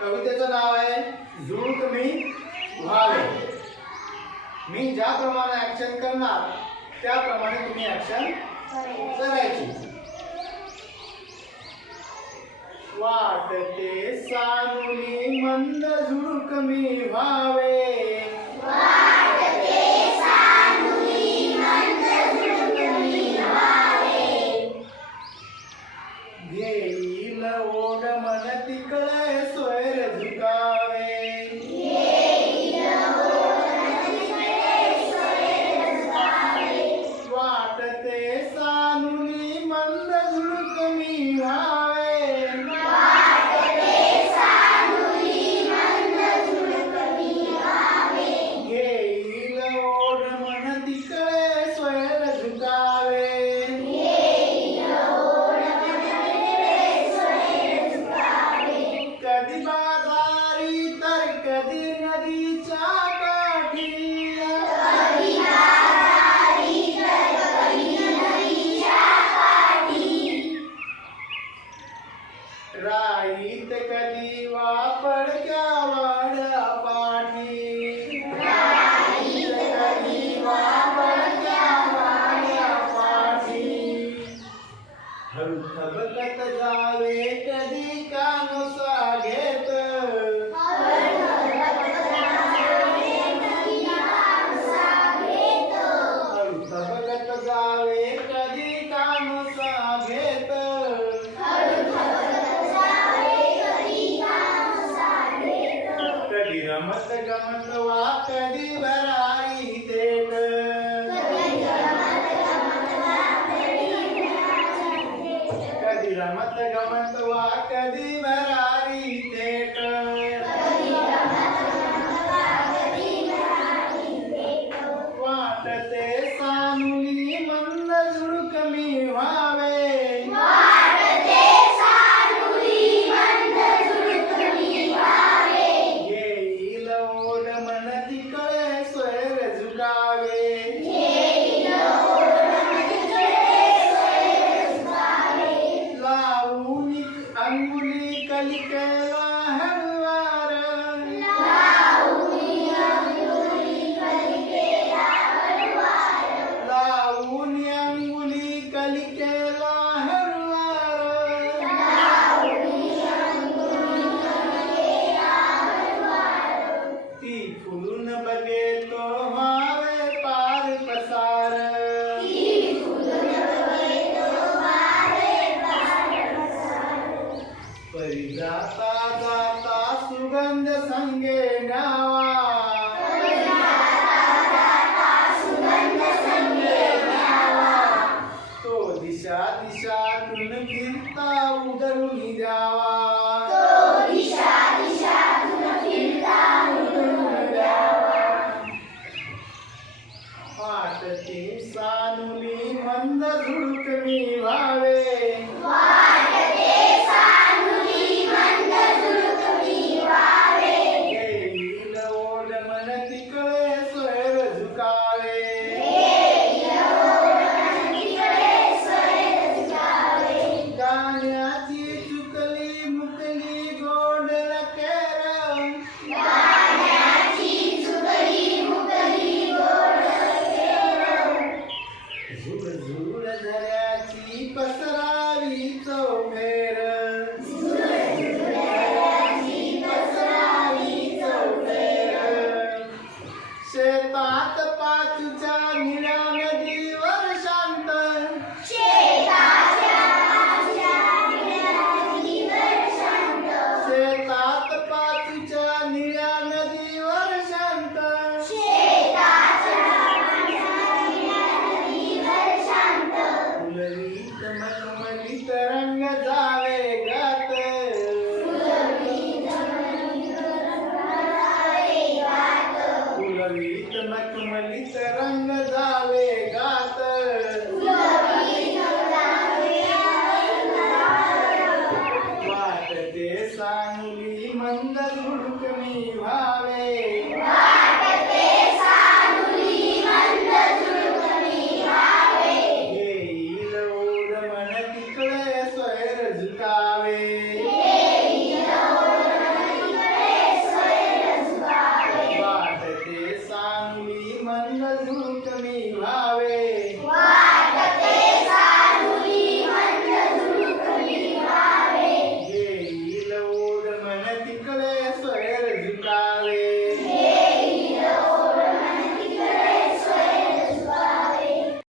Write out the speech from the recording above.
कवितेचं नाव आहे झुळूक मी व्हावे मी ज्याप्रमाणे ऍक्शन करणार त्याप्रमाणे तुम्ही ऍक्शन करायची. वाटते सानुनी मंद झुळूक मी व्हावे. अंगे न्यावा. तो दिशा दिशा तुन फिरता उधळून द्यावा पाठ ती सानुली मंद झुडक मी व्हावे झुळ झुळ झऱ्याची पस कमलित रंग झाले गात. वाट ते सांगली मंद झुडकणी भा